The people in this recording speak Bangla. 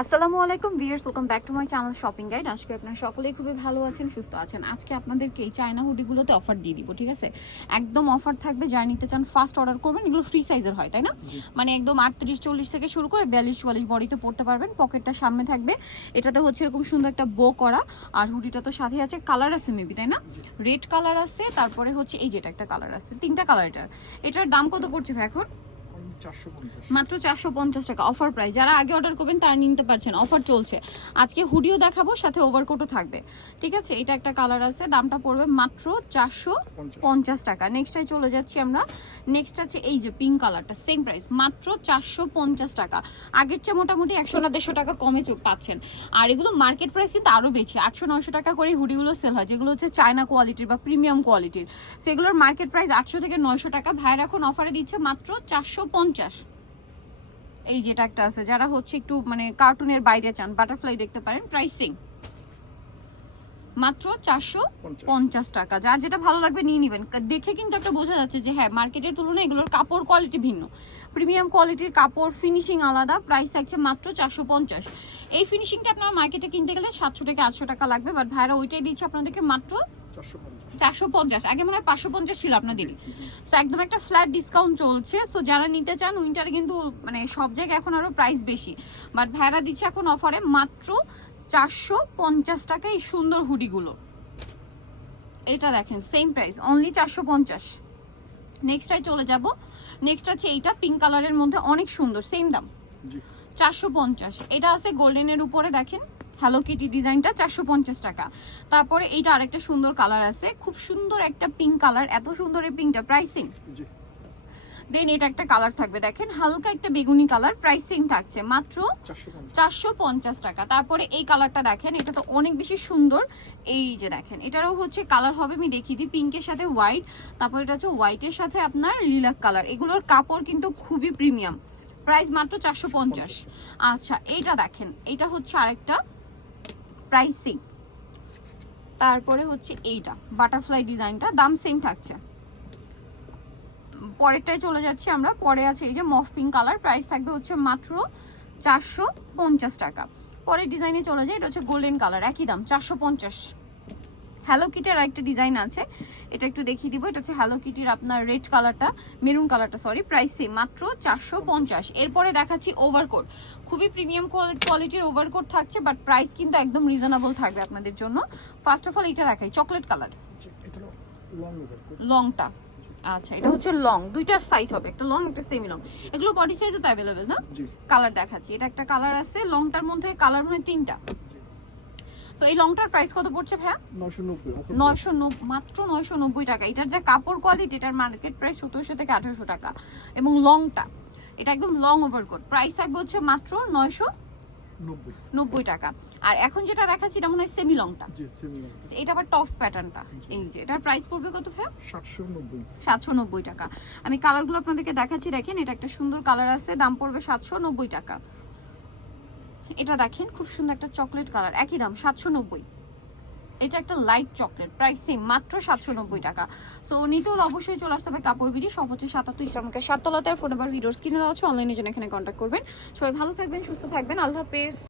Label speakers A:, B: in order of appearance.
A: আসসালামু আলাইকুম viewers welcome back to my channel shopping guide. আজকে আপনারা সকলেই খুবই ভালো আছেন সুস্থ আছেন। আজকে আপনাদেরকে এই চায়না হুডিগুলোতে অফার দিয়ে দিব ঠিক আছে? একদম অফার থাকবে যারা নিতে চান ফার্স্ট অর্ডার করবেন এগুলো ফ্রি সাইজের হয় তাই না? মানে একদম আটত্রিশ চল্লিশ থেকে শুরু করে বিয়াল্লিশ চুয়াল্লিশ বডিতে পড়তে পারবেন পকেটটা সামনে থাকবে। এটাতে হচ্ছে এরকম সুন্দর একটা বো করা আর হুডিটা তো সাথে আছে কালার আছে মেবি তাই না? রেড কালার আছে তারপরে হচ্ছে এই যেটা একটা কালার আছে তিনটা কালার এটার। এটার দাম কত পড়ছে ভাই এখন? মাত্র চারশো পঞ্চাশ টাকা অফার প্রাইস যারা আগে অর্ডার করবেন, তারা নিতে পারছেন। অফার চলছে। আজকে হুডিও দেখাবো, সাথে ওভারকোটও থাকবে। ঠিক আছে? এটা একটা কালার আছে, দামটা পড়বে মাত্র চারশো পঞ্চাশ টাকা। নেক্সটটাই চলে যাচ্ছি আমরা। নেক্সট আছে এই যে পিঙ্ক কালারটা সেম প্রাইস মাত্র চারশো পঞ্চাশ টাকা। আগের চেয়ে মোটামুটি একশো না দেড়শো টাকা কমে পাচ্ছেন। আর এগুলো মার্কেট প্রাইস কিন্তু আরও বেশি, আটশো নয়শো টাকা করে হুডিগুলো সেল হয়, যেগুলো হচ্ছে চায়না কোয়ালিটির বা প্রিমিয়াম কোয়ালিটির সেগুলোর মার্কেট প্রাইস আটশো থেকে নয়শো টাকা। ভাইয়ের এখন অফারে দিচ্ছে মাত্র চারশো পঞ্চাশ এই যেটা একটা আছে, যারা হচ্ছে একটু মানে কার্টুনের বাইরে চান বাটারফ্লাই দেখতে পারেন প্রাইসিং মাত্র চারশো
B: পঞ্চাশ।
A: টাকা। যার যেটা ভালো লাগবে নিয়ে নেবেন। দেখে কিন্তু একটা বোঝা যাচ্ছে যে হ্যাঁ মার্কেটের তুলনায় এগুলোর কাপড় কোয়ালিটি ভিন্ন। প্রিমিয়াম কোয়ালিটির কাপড় ফিনিশিং আলাদা প্রাইস থাকছে মাত্র চারশো পঞ্চাশ। এই ফিনিশিংটা আপনারা মার্কেটে কিনতে গেলে সাতশো থেকে আটশো টাকা লাগবে। বাট ভাইরা ওইটাই দিচ্ছে আপনাদেরকে মাত্র
B: চারশো পঞ্চাশ।
A: আগে মনে হয় পাঁচশো পঞ্চাশ ছিল আপনাদেরই সো একদম একটা ফ্ল্যাট ডিসকাউন্ট চলছে। সো যারা নিতে চান উইন্টারে কিন্তু মানে সব জায়গায় এখন আরও প্রাইস বেশি। বাট ভাইরা দিচ্ছে এখন অফারে মাত্র চারশো পঞ্চাশ টাকা এই সুন্দর হুডিগুলো। এটা দেখেন সেম প্রাইস অনলি চারশো পঞ্চাশ। নেক্সটটাই চলে যাব। নেক্সট আছে এইটা পিঙ্ক কালারের মধ্যে অনেক সুন্দর সেম দাম। চারশো পঞ্চাশ। এটা আছে গোল্ডেনের উপরে দেখেন। হ্যালো কিটি ডিজাইনটা চারশো পঞ্চাশ টাকা। তারপরে এইটা আরেকটা সুন্দর কালার আছে। খুব সুন্দর একটা পিঙ্ক কালার এত সুন্দর এই পিঙ্কটা প্রাইসিং দেন এটা একটা কালার থাকবে। দেখেন, হালকা একটা বেগুনি কালার প্রাইসিং থাকছে মাত্র
B: চারশো পঞ্চাশ
A: টাকা। তারপরে এই কালারটা দেখেন, এটা তো অনেক বেশি সুন্দর। এই যে দেখেন, এটারও হচ্ছে কালার হবে, আমি দেখিয়ে দিই পিঙ্কের সাথে হোয়াইট তারপর এটা হচ্ছে হোয়াইটের সাথে আপনার লিলাক কালার এগুলোর কাপড় কিন্তু খুবই প্রিমিয়াম প্রাইস মাত্র চারশো পঞ্চাশ। আচ্ছা এইটা দেখেন এটা হচ্ছে আরেকটা প্রাইসিং তারপরে হচ্ছে এইটা বাটারফ্লাই ডিজাইনটা দাম সেম থাকছে। পরেরটায় চলে যাচ্ছি আমরা। পরে আছে এই যে মফ পিঙ্ক কালার প্রাইস থাকবে হচ্ছে মাত্র চারশো পঞ্চাশ টাকা। পরের ডিজাইনে চলে যায় এটা হচ্ছে গোল্ডেন কালার একই দাম চারশো পঞ্চাশ। হ্যালো কিটের একটা ডিজাইন আছে এটা একটু দেখিয়ে দিব। এটা হচ্ছে হ্যালো কিটির আপনার রেড কালারটা মেরুন কালারটা সরি প্রাইস সেম মাত্র চারশো পঞ্চাশ। এরপরে দেখাচ্ছি ওভারকোট খুবই প্রিমিয়াম কোয়ালিটির ওভারকোট থাকছে বাট প্রাইস কিন্তু একদম রিজনেবল থাকবে আপনাদের জন্য। ফার্স্ট অফ অল এটা দেখাই চকলেট কালার লংটা আচ্ছা এটা হচ্ছে লং দুইটা সাইজ হবে একটা লং একটা সেমি লং এগুলো বডি সাইজও তো অ্যাভেলেবেল না?
B: জি।
A: কালার দেখাচ্ছি এটা একটা কালার আছে লংটার মধ্যে কালার মানে তিনটা। তো এই লংটার প্রাইস কত পড়ছে ভাইয়া?
B: অফার
A: নয়শো মাত্র নয়শো নব্বই টাকা। এটার যে কাপড় কোয়ালিটি এটার মার্কেট প্রাইস সতেরোশো থেকে আঠেরোশো টাকা। এবং লংটা এটা একদম লং ওভারকোট প্রাইস থাকবে হচ্ছে মাত্র নয়শো
B: নব্বই।
A: টাকা। আর এখন যেটা দেখাচ্ছি এটা মনে হয় সেমি লংটা
B: জি সেমি
A: এটা আবার টপস প্যাটার্নটা এই যে এটার প্রাইস পড়বে কত
B: নব্বই।
A: সাতশো নব্বই টাকা। আমি কালারগুলো আপনাদেরকে দেখাচ্ছি দেখেন এটা একটা সুন্দর কালার আছে দাম পড়বে সাতশো নব্বই টাকা। এটা দেখেন খুব সুন্দর একটা চকলেট কালার একই দাম সাতশো নব্বই। এটা একটা লাইট চকলেট প্রাইস সেম মাত্র সাতশো নব্বই টাকা। সো নিতে হলে অবশ্যই চলে আসতে হবে কাপড় বিড়ি, সব হচ্ছে সাতাত্তর ইসলামকে সাততলাতে আর ফোন নাম্বার ভিডিওস কিনে দেওয়া হচ্ছে অনলাইনে জন্য এখানে কন্ট্যাক্ট করবেন। সবাই ভালো থাকবেন, সুস্থ থাকবেন, আল্লাহ হাফেজ।